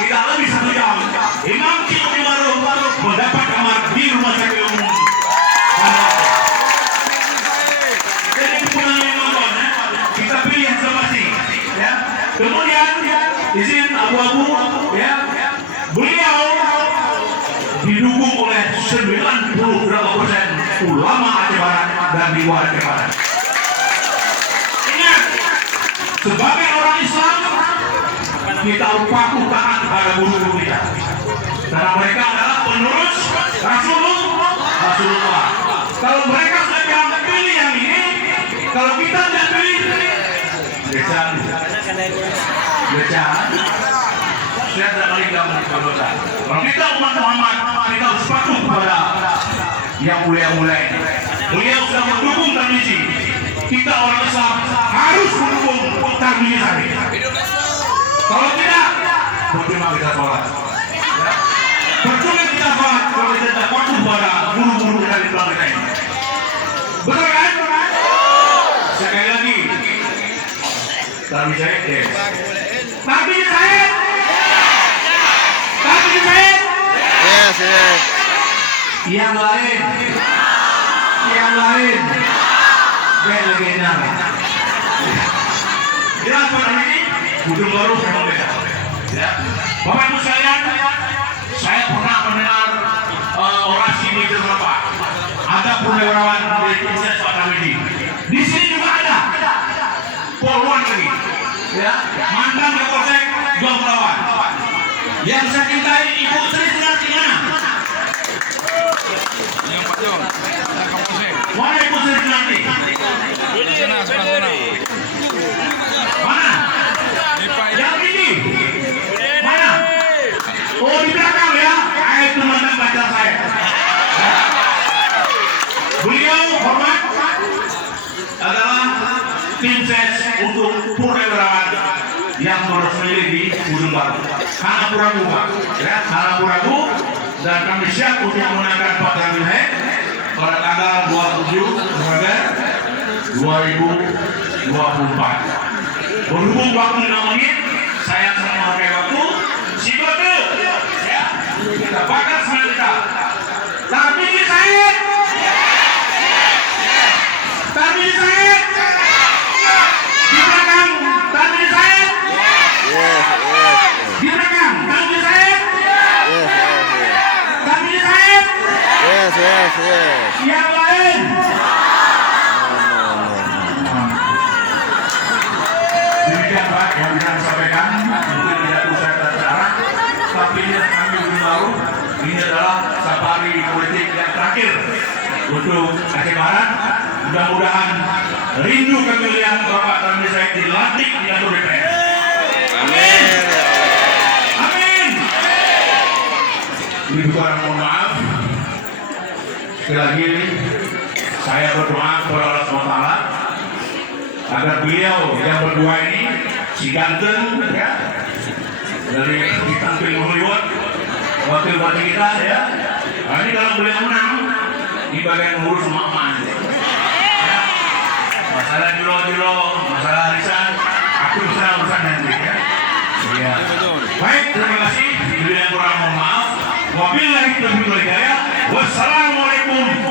tidak lebih 1 jam. Imam Cik baru mendapat kamar di rumah sakit umum. Jadi pulang nonton, kita pilih yang masing-masing. Ya. Kemudian izin abu-abu, ya, beliau didukung oleh 90% ulama Aceh Barat dan di luar Aceh Barat. Ingat, sebagai orang Islam kita patuh taat kepada guru-guru kita, karena mereka adalah penerus Rasulullah. Kalau mereka sudah pilih yang ini, kalau kita tidak pilih, becaan. Saya tidak meninggal berdosa. Kalau kita umat Muhammad, kita harus patuh kepada yang mulia-mulia ini. Beliau sudah mendukung Tarmizi. Kita orang Islam harus mendukung Tarmizi tadi. Kalau tidak, percuma kita sholat. Percuma kita sholat kalau kita tidak patuh kepada guru-guru kita di belakang kita ini. Betul kan? Sekali lagi, Tarmizi Said. Tarmizi Said. Yes. Yang lain band legenda. Jelas pada ini Gunung Baru memang beda. Ya. Bapak Ibu sekalian, saya pernah mendengar orasi di beberapa. Ada purnawirawan dari Indonesia Pak Tarmizi. Di sini juga ada Polwan lagi. Ya, mantan Kapolsek Jomblawan. Yang saya cintai Ibu Sri Sulartina. Mana Ibu Sri Sulartina? Mana? Yang ini? Mana? Oh, di belakang ya. Itu mantan pacar saya. Beliau hormat adalah tim ses untuk purnawirawan yang bersendiri di Gunung Baru. Hanapuragu, ya, Hanapuragu, dan kami siap untuk menangkan Pak Tarmizi pada tanggal 27 November 2024. Berhubung waktu 5 menit, saya akan memakai waktu Sigote, ya, kita bakar semangat kita. Tarmizi Said, Tarmizi Said, di belakang Tarmizi Said. Di belakang Tarmizi Said. Tarmizi Said. Yes. Yang lain. Demikian Pak yang bisa saya sampaikan. Mungkin tidak usah terarah, tapi ini kami baru. Ini adalah safari politik yang terakhir untuk Aceh Barat. Mudah-mudahan rindu kami lihat Bapak Tarmizi Said dilantik di kantor DPR. Amin. Ini bukan mohon maaf. Sekali lagi saya berdoa kepada Allah SWT agar beliau yang berdua ini, si ganteng, ya, dari ditampil Hollywood, wakil bupati kita, ya. Nah, ini kalau beliau menang di bagian ngurus emak-emak, ya. Masalah jilo-jilo, masalah arisan, aku bisa urusan nanti, ya. Ya. Baik, terima kasih. Bila yang kurang mohon maaf. Wabillahi taufiq wal hidayah. Wassalamualaikum.